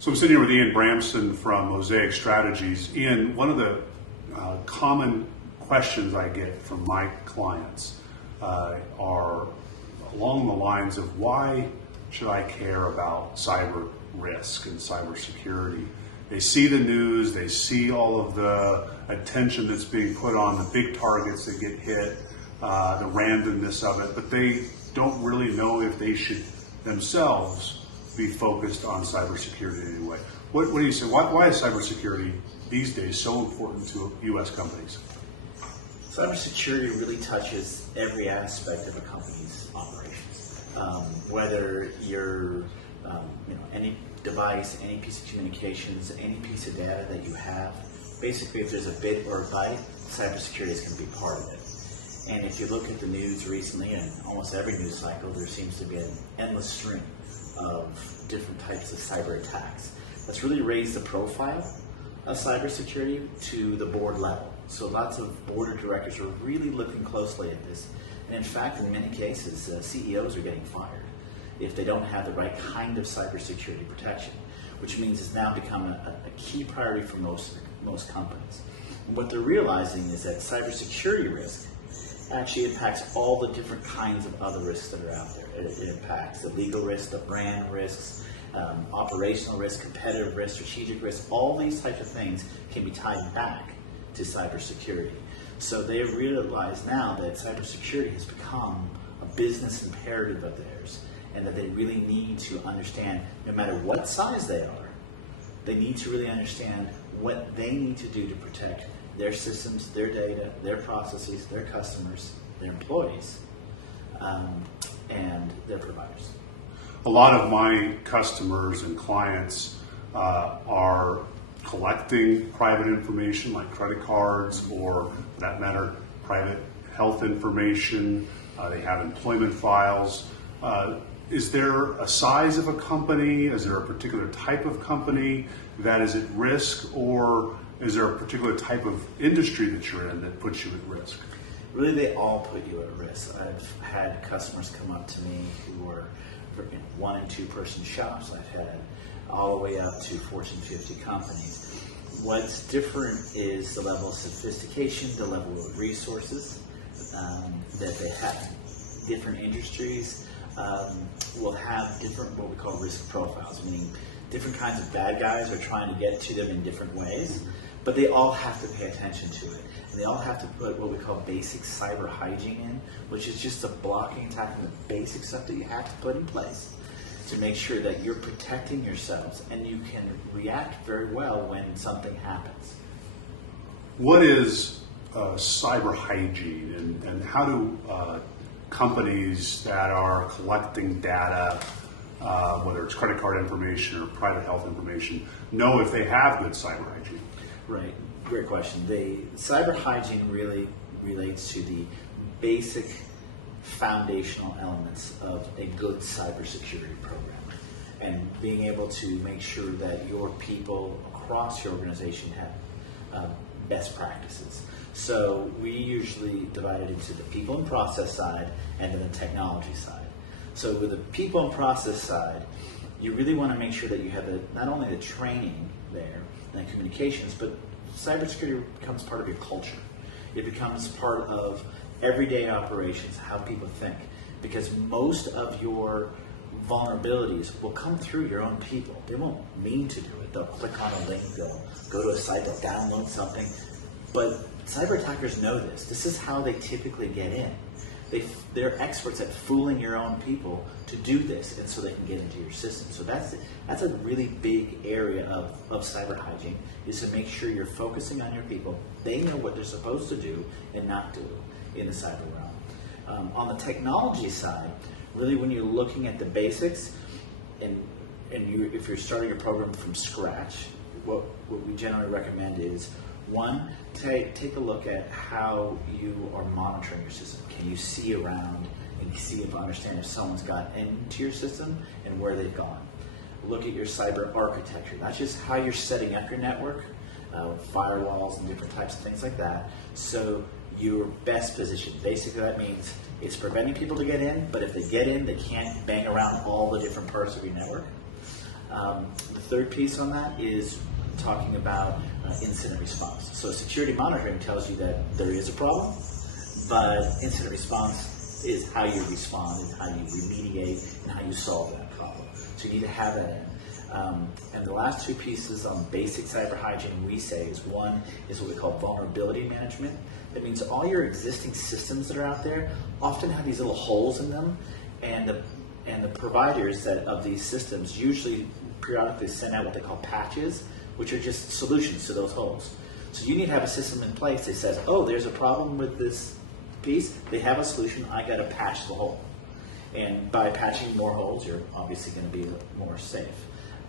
So I'm sitting here with Ian Bramson from Mosaic Strategies. Ian, one of the common questions I get from my clients are along the lines of why should I care about cyber risk and cybersecurity? They see the news, they see all of the attention that's being put on the big targets that get hit, the randomness of it, but they don't really know if they should themselves be focused on cybersecurity in any way. What do you say? Why is cybersecurity these days so important to U.S. companies? Cybersecurity really touches every aspect of a company's operations. Whether you're, any device, any piece of communications, any piece of data that you have, basically if there's a bit or a byte, cybersecurity is going to be part of it. And if you look at the news recently, and almost every news cycle, there seems to be an endless stream of different types of cyber attacks. That's really raised the profile of cybersecurity to the board level. So lots of board of directors are really looking closely at this. And in fact, in many cases, CEOs are getting fired if they don't have the right kind of cybersecurity protection, which means it's now become a key priority for most companies. And what they're realizing is that cybersecurity risk actually impacts all the different kinds of other risks that are out there. It impacts the legal risk, the brand risks, operational risk, competitive risk, strategic risk. All these types of things can be tied back to cybersecurity. So they realize now that cybersecurity has become a business imperative of theirs, and that they really need to understand, no matter what size they are, they need to really understand what they need to do to protect their systems, their data, their processes, their customers, their employees, and their providers. A lot of my customers and clients are collecting private information like credit cards, or for that matter, private health information. They have employment files. Is there a size of a company? Is there a particular type of company that is at risk, or is there a particular type of industry that you're in that puts you at risk? Really, they all put you at risk. I've had customers come up to me who were 1 and 2 person shops. I've had all the way up to Fortune 50 companies. What's different is the level of sophistication, the level of resources that they have. Different industries will have different, what we call risk profiles, meaning different kinds of bad guys are trying to get to them in different ways, but they all have to pay attention to it. And they all have to put what we call basic cyber hygiene in, which is just the blocking and tackling the basic stuff that you have to put in place to make sure that you're protecting yourselves and you can react very well when something happens. What is cyber hygiene, and how do companies that are collecting data, whether it's credit card information or private health information, know if they have good cyber hygiene? Right, great question. The cyber hygiene really relates to the basic foundational elements of a good cybersecurity program, and being able to make sure that your people across your organization have best practices. So we usually divide it into the people and process side and then the technology side. So with the people and process side, you really want to make sure that you have not only the training there and the communications, but cybersecurity becomes part of your culture. It becomes part of everyday operations, how people think, because most of your vulnerabilities will come through your own people. They won't mean to do it. They'll click on a link, they'll go to a site, they'll download something, but cyber attackers know this. This is how they typically get in. They're experts at fooling your own people to do this, and so they can get into your system. So that's a really big area of cyber hygiene, is to make sure you're focusing on your people. They know what they're supposed to do and not do in the cyber realm. On the technology side, really when you're looking at the basics, and if you're starting a program from scratch, what we generally recommend is, one, take a look at how you are monitoring your system. Can you see around and see if understand if someone's got into your system and where they've gone? Look at your cyber architecture, not just how you're setting up your network, firewalls and different types of things like that, so you're best positioned. Basically that means it's preventing people to get in, but if they get in, they can't bang around all the different parts of your network. The third piece on that is talking about incident response. So security monitoring tells you that there is a problem, but incident response is how you respond and how you remediate and how you solve that problem. So you need to have that in. And the last two pieces on basic cyber hygiene we say is one is what we call vulnerability management. That means all your existing systems that are out there often have these little holes in them, and the providers of these systems usually periodically send out what they call patches, which are just solutions to those holes. So you need to have a system in place that says, oh, there's a problem with this piece, they have a solution, I got to patch the hole. And by patching more holes, you're obviously going to be more safe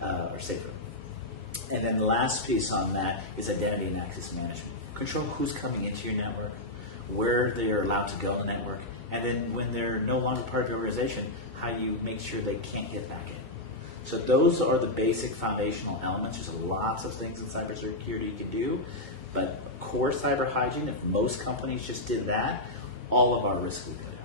or safer. And then the last piece on that is identity and access management. Control who's coming into your network, where they're allowed to go on the network, and then when they're no longer part of your organization, how you make sure they can't get back in. So those are the basic foundational elements. There's lots of things in cybersecurity you can do, but core cyber hygiene, if most companies just did that, all of our risks would go down.